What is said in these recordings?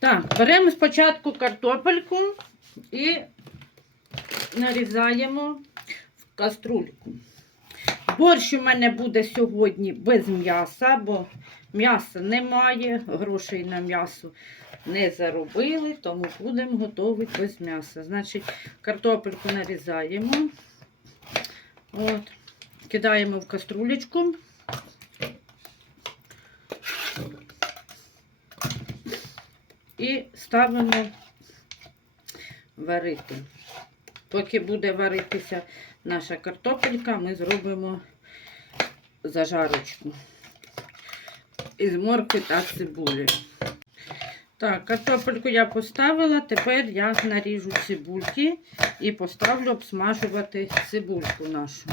Так, беремо спочатку картопельку і нарізаємо в каструльку. Борщ у мене буде сьогодні без м'яса, бо м'яса немає, грошей на м'ясо не заробили, тому будемо готувати без м'яса. Значить, картопельку нарізаємо, от, кидаємо в каструлечку. І ставимо варити. Поки буде варитися наша картопелька, ми зробимо зажарочку із моркви та цибулі. Так, картопельку я поставила, тепер я наріжу цибульки і поставлю обсмажувати цибульку нашу.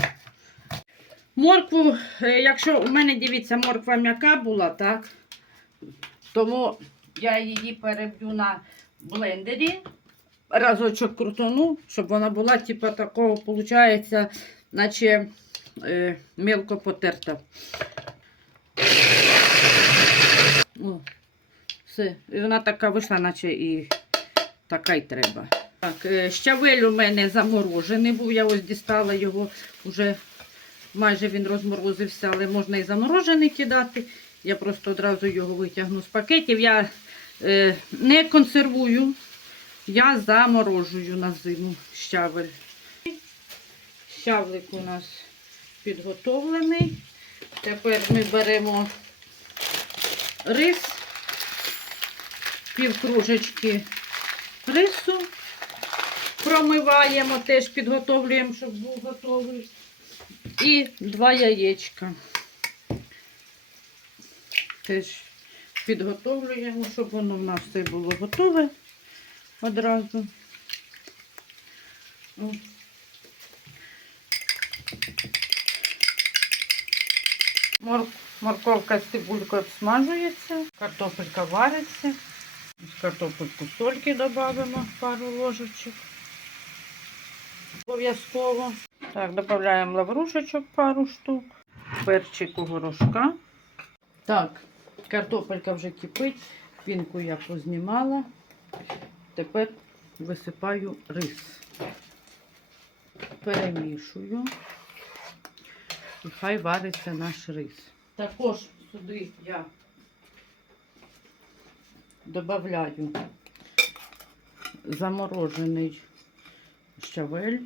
Моркву, е, якщо у мене, дивіться, морква м'яка була, так? Тому я її переб'ю на блендері, разочок крутону, щоб вона була, типу, такого, виходить, наче е, мелко потерта. О, все. І вона така вийшла, наче і така й треба. Так, е, щавель у мене заморожений був, я ось дістала його, вже майже він розморозився, але можна і заморожений кидати. Я просто одразу його витягну з пакетів. Я не консервую, я заморожую на зиму щавель. Щавлик у нас підготовлений. Тепер ми беремо рис, пів кружечки рису, промиваємо, теж підготовлюємо, щоб був готовий. І два яєчка. Теж підготовлюємо, щоб воно в нас все було готове одразу. О. Мор- Морковка з цибулькою обсмажується, картопелька вариться. З картопельку сольки додаємо пару ложечок. Обов'язково. Так, додаємо лаврушечок пару штук, перчику горошка. Так, картопелька вже кипить, пінку я познімала. Тепер висипаю рис. Перемішую. І хай вариться наш рис. Також сюди я додаю заморожений щавель.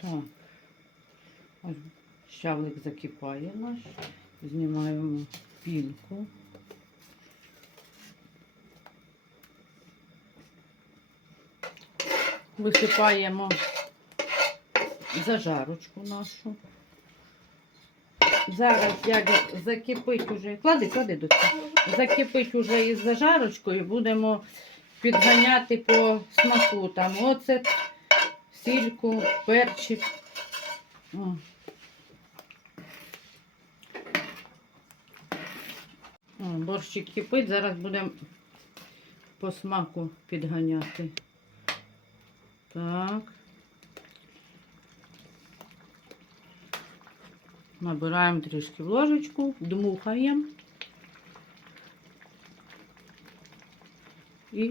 Так. Ось щавлик закипає наш. Знімаємо пінку. Висипаємо зажарочку нашу. Зараз як закипить уже, клади, клади до цього. Закипить уже із зажарочкою, будемо підганяти по смаку. Там оцет, сільку, перчик. Борщик кипить, зараз будемо по смаку підганяти. Так. Набираємо трішки в ложечку, дмухаємо і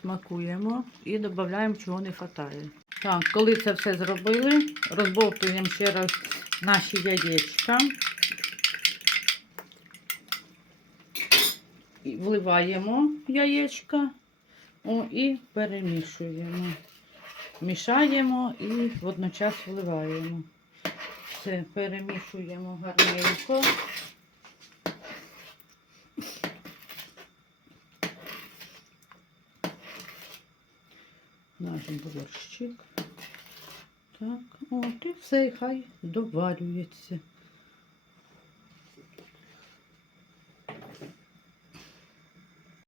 смакуємо і додаємо, чого не вистачає. Так, коли це все зробили, розбовтуємо ще раз наші яєчка. І вливаємо яєчка о, і перемішуємо. Мішаємо і водночас вливаємо. Все, перемішуємо гарненько. Наш борщик. Так, от і все, і хай доварюється.